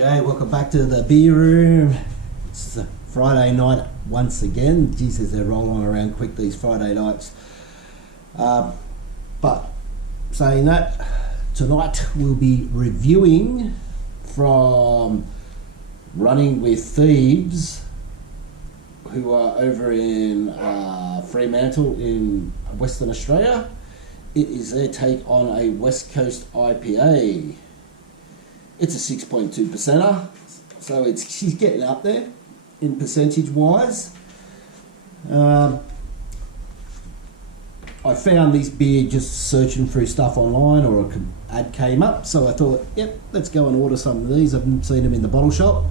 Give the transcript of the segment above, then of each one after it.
Okay, welcome back to the beer room. It's a Friday night once again. Jesus, they're rolling around quick, these Friday nights. But saying that, tonight we'll be reviewing from Running with Thieves, who are over in Freemantle in Western Australia. It is their take on a West Coast IPA. It's a 6.2%er, so she's getting up there in percentage wise. I found this beer just searching through stuff online, or an ad came up, so I thought, yep, let's go and order some of these. I've seen them in the bottle shop.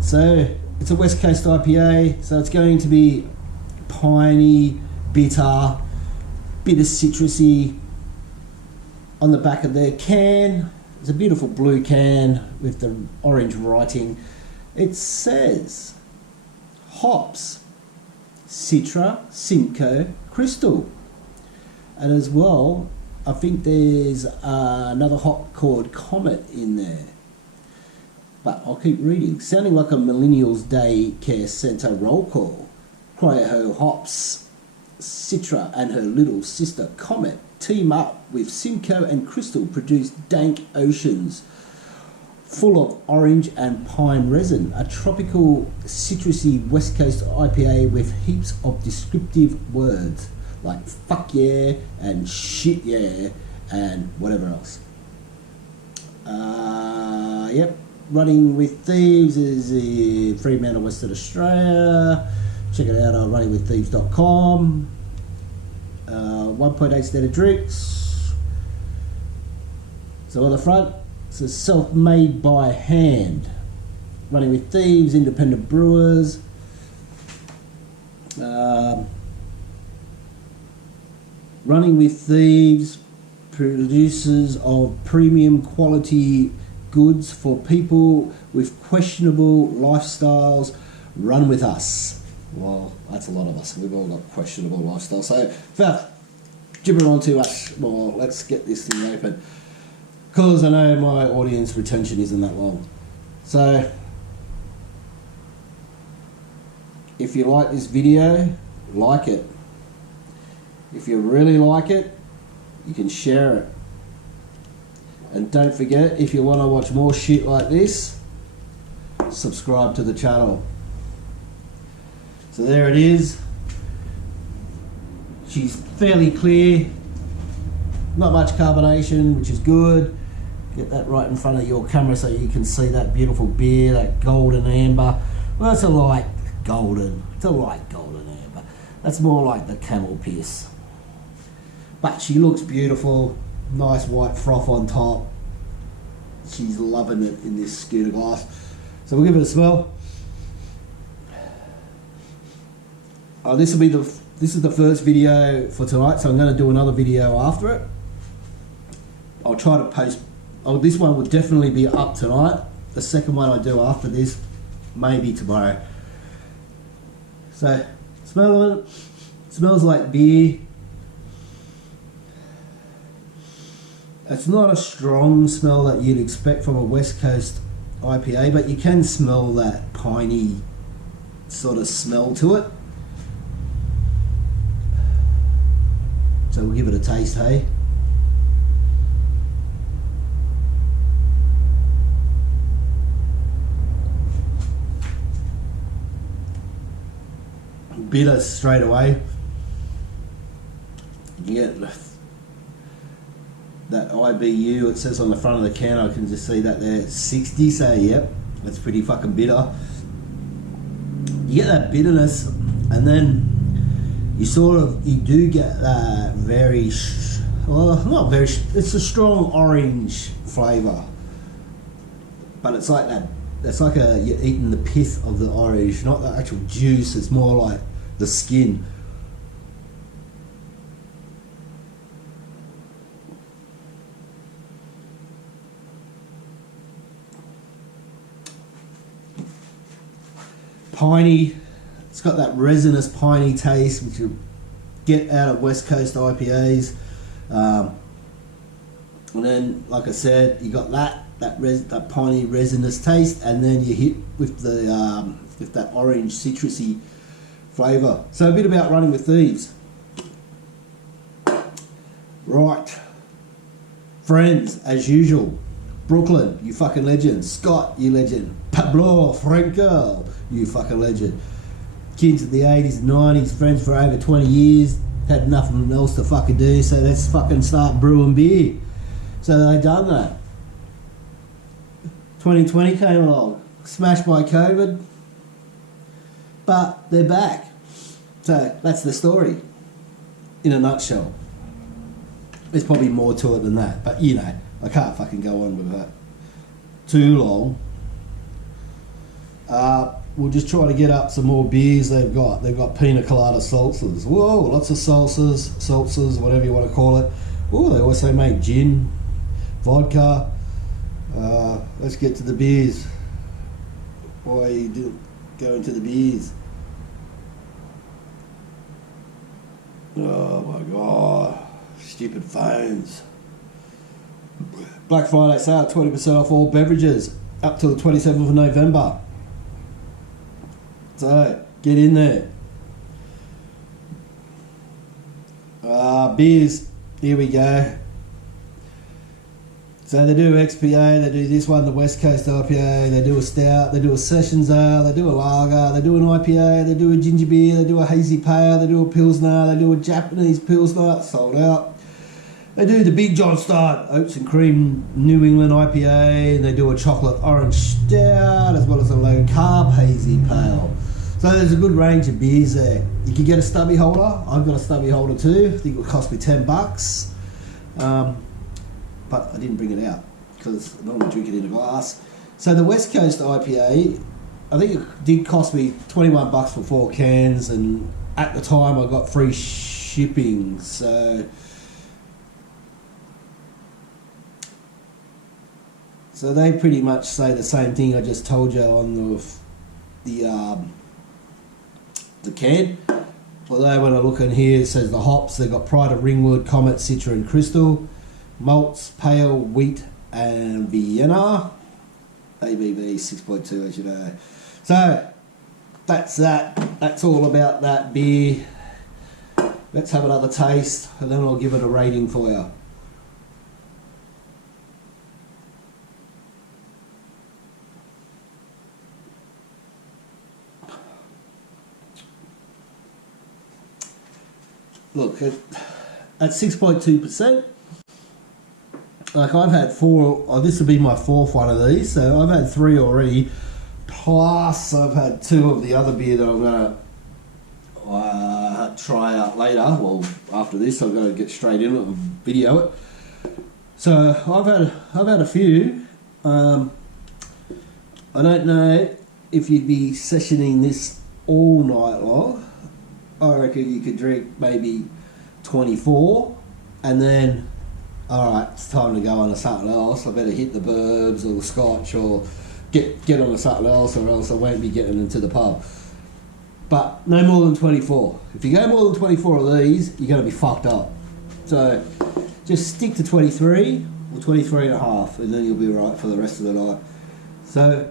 So it's a West Coast IPA, so it's going to be piney, bitter, bit of citrusy. On the back of their can, it's a beautiful blue can with the orange writing. It says hops, Citra, Simcoe, Crystal. And as well, I think there's another hop called Comet in there. But I'll keep reading. Sounding like a Millennials Day Care Centre roll call. Cryo hops, Citra and her little sister Comet team up with Simcoe and Crystal produce Dank Oceans, full of orange and pine resin, a tropical citrusy West Coast IPA with heaps of descriptive words like fuck yeah and shit yeah and whatever else. Yep, Running with Thieves is the Fremantle, Western Australia. Check it out on runningwiththieves.com. 1.8 standard drinks. So on the front, it says self-made by hand. Running with Thieves, independent brewers. Running with Thieves, producers of premium quality goods for people with questionable lifestyles. Run with us. Well, that's a lot of us. We've all got questionable lifestyles. So, without gibbering on too much more, let's get this thing open. Because I know my audience retention isn't that long. So, if you like this video, like it. If you really like it, you can share it. And don't forget, if you want to watch more shit like this, subscribe to the channel. So there it is. She's fairly clear, not much carbonation, which is good. Get that right in front of your camera so you can see that beautiful beer, that golden amber. Well, it's a light golden. It's a light golden amber. That's more like the camel piss. But she looks beautiful. Nice white froth on top. She's loving it in this scooter glass. So we'll give it a smell. This is the first video for tonight, so I'm going to do another video after it. I'll try to post. This one will definitely be up tonight. The second one I do after this, maybe tomorrow. So, smell it. Smells like beer. It's not a strong smell that you'd expect from a West Coast IPA, but you can smell that piney sort of smell to it. So we'll give it a taste, hey? Bitter straight away. You get that IBU, it says on the front of the can, I can just see that there, 60, so yep, that's pretty fucking bitter. You get that bitterness, and then you do get that very, well, not very, it's a strong orange flavour. But it's like that, it's like you're eating the pith of the orange, not the actual juice, it's more like the skin. Piney, it's got that resinous piney taste which you get out of West Coast IPAs. And then, like I said, you got that piney resinous taste, and then you hit with that orange citrusy flavour. So a bit about running with Thieves. Right, friends, as usual. Brooklyn, you fucking legend. Scott, you legend. Pablo, Franco, you fucking legend. Kids of the 80s and 90s, friends for over 20 years, had nothing else to fucking do, so let's fucking start brewing beer. So they done that. 2020 came along, smashed by COVID, but they're back. So that's the story, in a nutshell. There's probably more to it than that, but you know, I can't fucking go on with that too long. We'll just try to get up some more beers they've got. They've got pina colada salsas. Whoa, lots of seltzers, whatever you want to call it. Oh, they also make gin, vodka. Let's get to the beers. Why you didn't go into the beers? Oh my god, stupid phones. Black Friday sale, 20% off all beverages up till the 27th of November. So, get in there. Beers, here we go. So they do XPA, they do this one, the West Coast IPA, they do a stout, they do a sessions ale, they do a lager, they do an IPA, they do a ginger beer, they do a hazy pale, they do a pilsner, they do a Japanese pilsner, sold out. They do the Big John Start Oats and Cream New England IPA, and they do a chocolate orange stout, as well as a low carb hazy pale. So there's a good range of beers there. You can get a stubby holder. I've got a stubby holder too. I think it would cost me $10. But I didn't bring it out because I normally drink it in a glass. So the West Coast IPA, I think it did cost me $21 for 4 cans, and at the time I got free shipping. So they pretty much say the same thing I just told you on the can. Although when I look in here, it says the hops, they've got Pride of Ringwood, Comet, Citra and Crystal, malts, pale, wheat and Vienna, ABV 6.2 as you know. So that's that. That's all about that beer. Let's have another taste and then I'll give it a rating for you. Look, at 6.2%, like I've had 4, this will be my 4th one of these, so I've had 3 already, plus I've had 2 of the other beer that I'm going to try out later. Well, after this I'm going to get straight in it and video it. So I've had a few. I don't know if you'd be sessioning this all night long. I reckon you could drink maybe 24 and then, alright, it's time to go on to something else. I better hit the burbs or the scotch or get on to something else, or else I won't be getting into the pub. But no more than 24. If you go more than 24 of these, you're going to be fucked up. So just stick to 23 or 23 and a half and then you'll be right for the rest of the night. So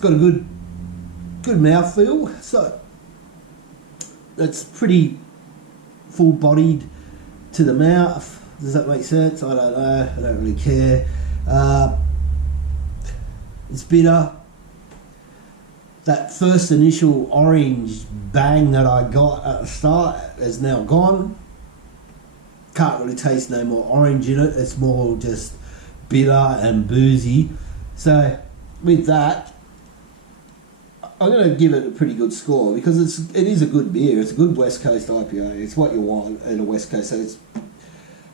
got a good mouthfeel, so that's pretty full bodied to the mouth. Does that make sense? I don't know, I don't really care. It's bitter. That first initial orange bang that I got at the start is now gone. Can't really taste no more orange in it, it's more just bitter and boozy. So with that, I'm going to give it a pretty good score because it is a good beer. It's a good West Coast IPA. It's what you want in a West Coast. So it's,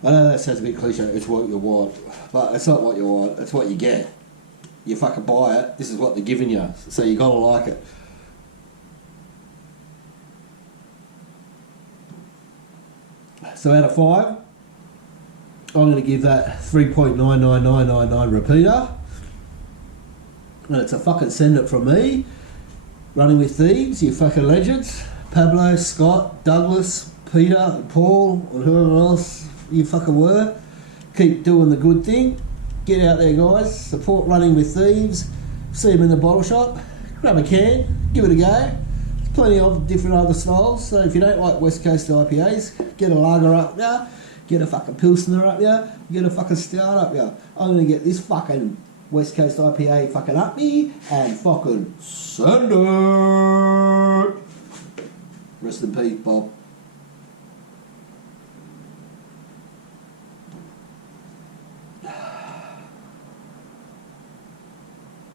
I know that sounds a bit cliche, it's what you want, but it's not what you want, it's what you get. You fucking buy it, this is what they're giving you, so you got to like it. So out of 5, I'm going to give that 3.99999 repeater. And it's a fucking send it from me. Running with Thieves, you fucking legends. Pablo, Scott, Douglas, Peter, Paul, or whoever else you fucking were. Keep doing the good thing. Get out there, guys. Support Running with Thieves. See them in the bottle shop. Grab a can. Give it a go. There's plenty of different other styles. So if you don't like West Coast IPAs, get a lager up there. Get a fucking Pilsner up there. Get a fucking Stout up there. I'm going to get this fucking West Coast IPA fucking up me and fucking send it. Rest in peace, Bob.